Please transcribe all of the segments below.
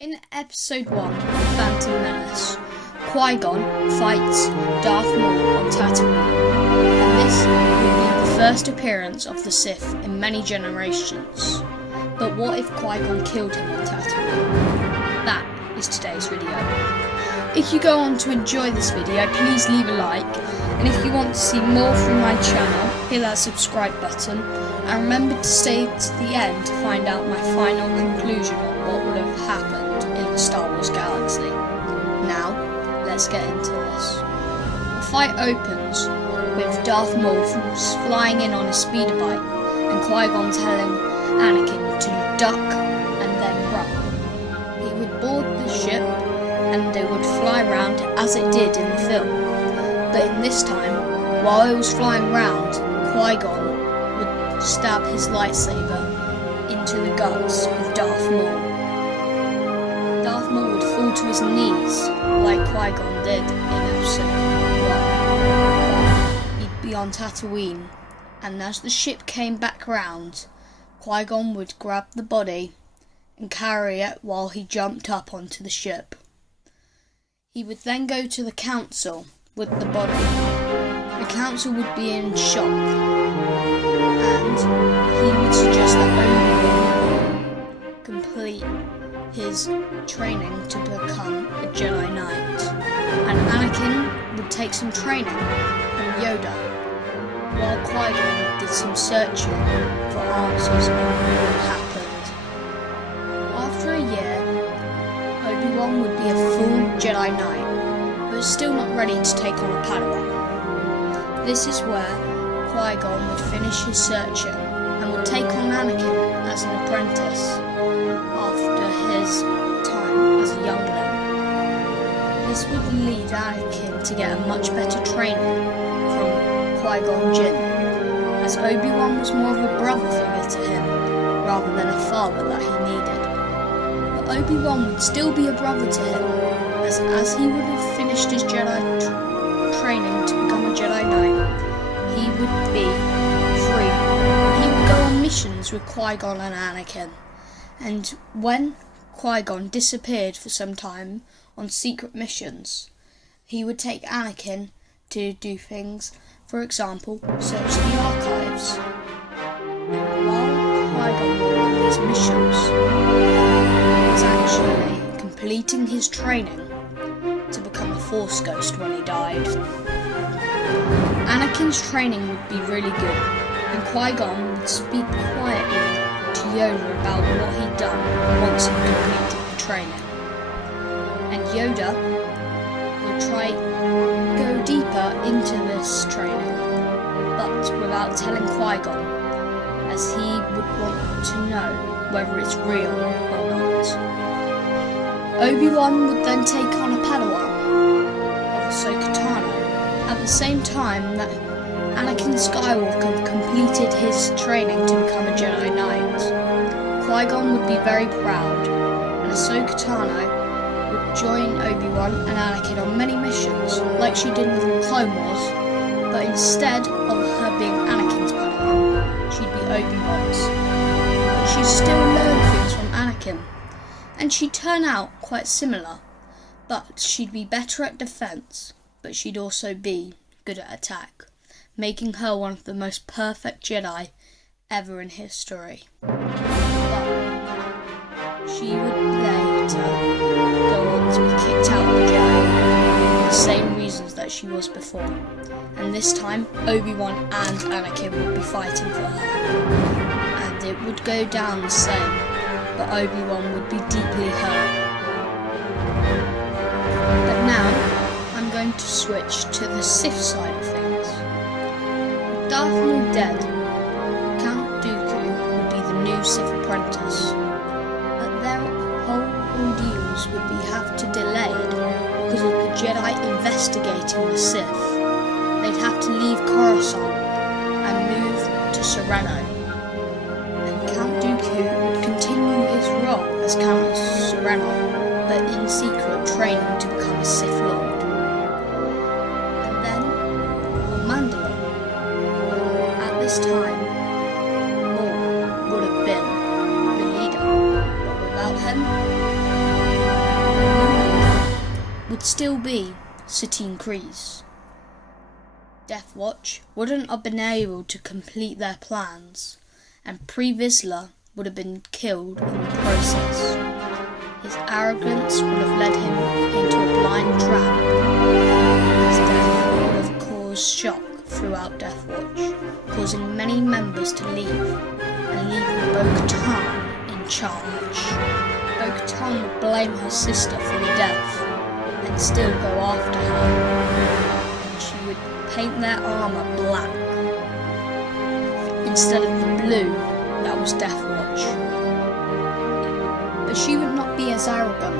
In Episode 1 of Phantom Menace, Qui Gon fights Darth Maul on Tatooine, and this will be the first appearance of the Sith in many generations. But what if Qui Gon killed him on Tatooine? That is today's video. If you go on to enjoy this video, please leave a like, and if you want to see more from my channel, hit that subscribe button, and remember to stay to the end to find out my final conclusion on what would have happened in the Star Wars galaxy. Now, let's get into this. The fight opens with Darth Maul flying in on a speeder bike, and Qui-Gon telling Anakin to duck and then run. He would board the ship and they would fly around as it did in the film. But in this time, while it was flying round, Qui-Gon would stab his lightsaber into the guts of Darth Maul. Darth Maul would fall to his knees like Qui-Gon did in Episode 1. He'd be on Tatooine, and as the ship came back round, Qui-Gon would grab the body and carry it while he jumped up onto the ship. He would then go to the council with the body. The council would be in shock, and he would suggest that Obi-Wan complete his training to become a Jedi Knight, and Anakin would take some training from Yoda, while Qui-Gon did some searching for answers on what happened. After a year, Obi-Wan would be a full Jedi Knight, but still not ready to take on a Padawan. This is where Qui-Gon would finish his searching and would take on Anakin as an apprentice after his time as a youngling. This would lead Anakin to get a much better training from Qui-Gon Jinn, as Obi-Wan was more of a brother figure to him rather than a father that he needed. But Obi-Wan would still be a brother to him, as he would have finished his Jedi training to become a Jedi Knight. He would be free. He would go on missions with Qui-Gon and Anakin, and when Qui-Gon disappeared for some time on secret missions, he would take Anakin to do things, for example, search the archives. And while Qui-Gon was on these missions, he was actually completing his training to become a Force ghost when he died. Anakin's training would be really good, and Qui-Gon would speak quietly to Yoda about what he'd done once he completed the training. And Yoda would try to go deeper into this training, but without telling Qui-Gon, as he would want to know whether it's real or not. Obi-Wan would then take on a Padawan of Ahsoka Tano at the same time that Anakin Skywalker completed his training to become a Jedi Knight. Qui-Gon would be very proud, and Ahsoka Tano would join Obi-Wan and Anakin on many missions, like she did in the Clone Wars, but instead of her being Anakin's Padawan, she'd be Obi-Wan's. But she'd still learn things from Anakin, and she'd turn out quite similar, but she'd be better at defense, but she'd also be good at attack, making her one of the most perfect Jedi ever in history. But she would later go on to be kicked out of the Jedi for the same reasons that she was before, and this time Obi-Wan and Anakin would be fighting for her, and it would go down the same, but Obi-Wan would be deeply hurt. But now, I'm going to switch to the Sith side of things. With Darth Maul dead, Count Dooku would be the new Sith apprentice, but their whole ordeals would have to delayed because of the Jedi investigating the Sith. They'd have to leave Coruscant and move to Sereno, and Count Dooku would continue his role as Count of Sereno, but in secret training to become a Sith Lord. And then, on Mandalore, at this time, Maul would have been the leader, but without him, would still be Satine Kryze. Death Watch wouldn't have been able to complete their plans, and Pre Vizsla would have been killed in the process. His arrogance would have led him into a blind trap, and his death would have caused shock throughout Death Watch, causing many members to leave, and leaving Bo-Katan in charge. Bo-Katan would blame her sister for the death, and still go after her, and she would paint their armour black, instead of the blue that was Death Watch. But she would not be as arrogant.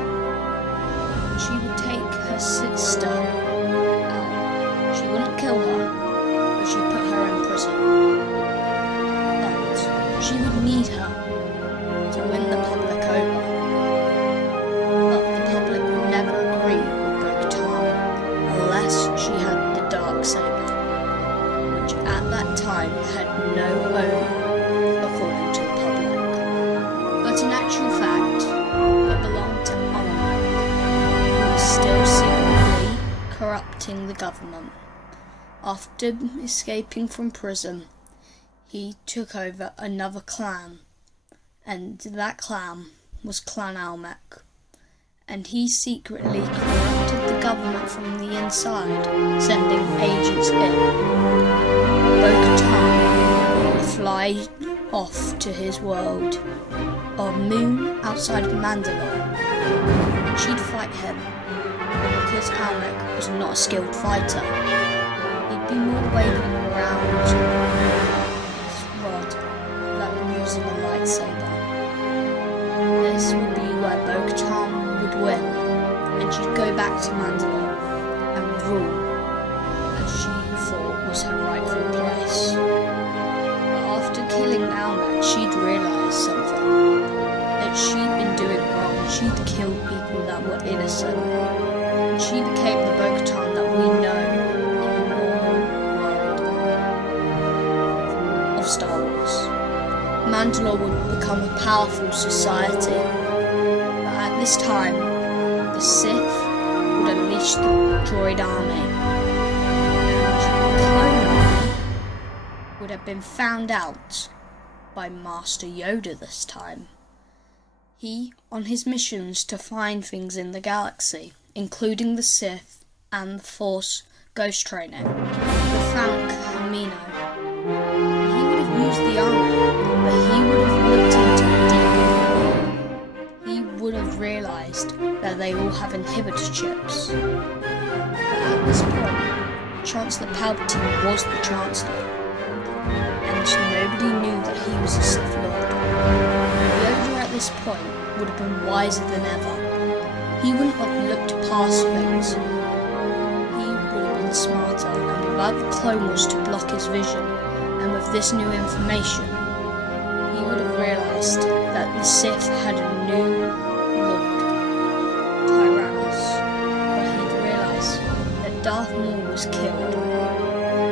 She would take her sister out. She wouldn't kill her, but she'd put her in prison. But she would need her to win the public over. But the public would never agree with Bo-Katan unless she had the Darksaber, which at that time had no owner, according to the public. But in actual fact, it belonged to Armak, who was still secretly corrupting the government. After escaping from prison, he took over another clan, and that clan was Clan Almec, and he secretly corrupted the government from the inside, sending agents in. Bo-Katan would fly off to his world, a moon outside of Mandalore, and she'd fight him, but because Almec was not a skilled fighter, he'd be more waving around his rod than using a lightsaber. This would be where Bo-Katan would win, and she'd go back to Mandalore and rule as she thought was her rightful place. But after killing Almec, she'd realise something, that she'd been doing wrong. She'd killed people that were innocent, and she became the Bo-Katan that we know in the normal world of Star Wars. Mandalore would become a powerful society, but at this time, the Sith would unleash the droid army, and the clone army would have been found out by Master Yoda this time. He, on his missions to find things in the galaxy, including the Sith and the Force ghost training, would found Kamino, and he would have used the army, but he would have looked into it deeply. He would have realised that they all have inhibitor chips. But at this point, Chancellor Palpatine was the Chancellor, and nobody knew that he was a Sith Lord. Yoda at this point would have been wiser than ever. He wouldn't have looked past things. He would have been smarter, and without the Clone Wars to block his vision, and with this new information, he would have realised that the Sith had a new Lord, Tyrannus, but he'd realised that Darth Maul was killed.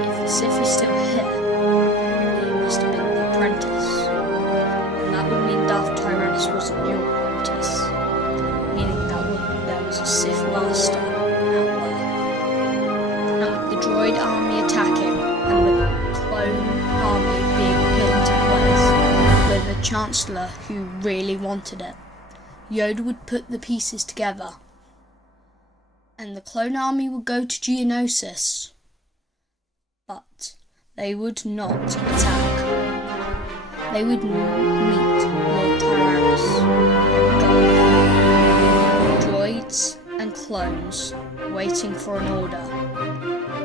If the Sith is still here, he must have been the apprentice, and that would mean Darth Tyrannus was a new apprentice, meaning that there was a Sith Master out there. And with the droid army attacking and the clone army being put into place with a Chancellor who really wanted it, Yoda would put the pieces together, and the clone army would go to Geonosis, but they would not attack. They would meet Lord Tyrannus and go droids and clones waiting for an order.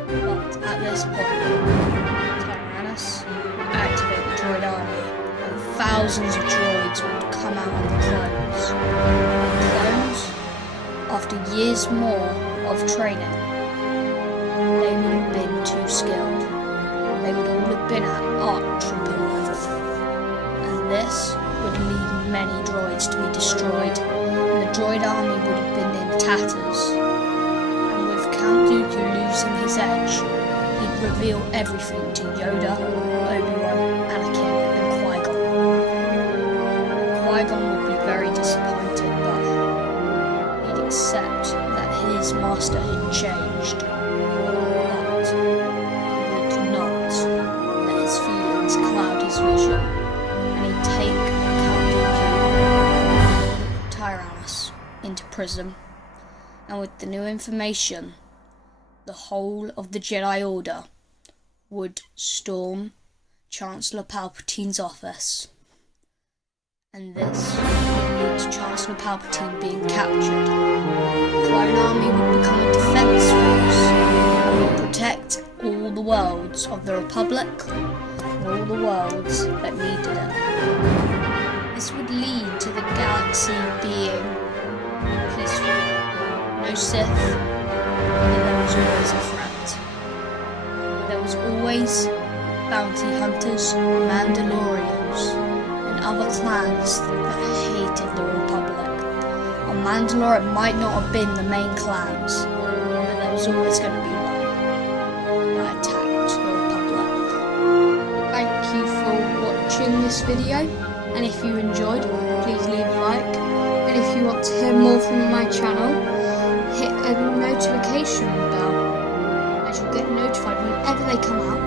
But at this point, Tyrannus would activate the droid army, and thousands of droids would come out on the clones. The clones, after years more of training, they would have been too skilled. They would all have been at ARC Trooper level. And this would lead many droids to be destroyed, and the droid army would have been in tatters. And with Count Dooku losing his edge, he'd reveal everything to Yoda, Obi-Wan, Anakin, and Qui Gon. Qui Gon would be very disappointed, but he'd accept that his master had changed, but he would not let his feelings cloud his vision, and he'd take Count Dooku, Tyrannus, into prison. And with the new information, the whole of the Jedi Order would storm Chancellor Palpatine's office, and this would lead to Chancellor Palpatine being captured. The Clone Army would become a defense force and would protect all the worlds of the Republic and all the worlds that needed it. This would lead to the galaxy being peaceful, no Sith, and there was always a threat. There was always bounty hunters, Mandalorians, and other clans that hated the Republic. On Mandalore, it might not have been the main clans, but there was always going to be one that attacked the Republic. Thank you for watching this video, and if you enjoyed, please leave a like. And if you want to hear more from my channel, hit a notification bell, as you'll get notified whenever they come out.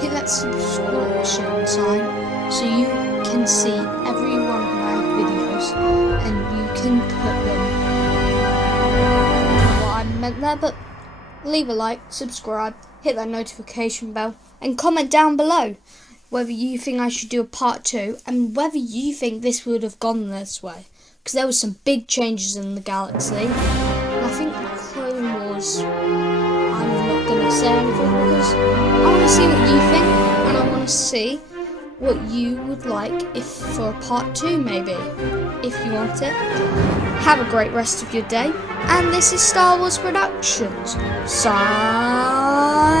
Hit that subscription sign so you can see every one of my videos and you can put them. I don't know what I meant there, but leave a like, subscribe, hit that notification bell, and comment down below whether you think I should do a part 2 and whether you think this would have gone this way, because there was some big changes in the galaxy. And I think the Clone Wars, I'm not going to say anything because I want to see what you think, and I want to see what you would like if for a part 2 maybe, if you want it. Have a great rest of your day, and this is Star Wars Productions. Sign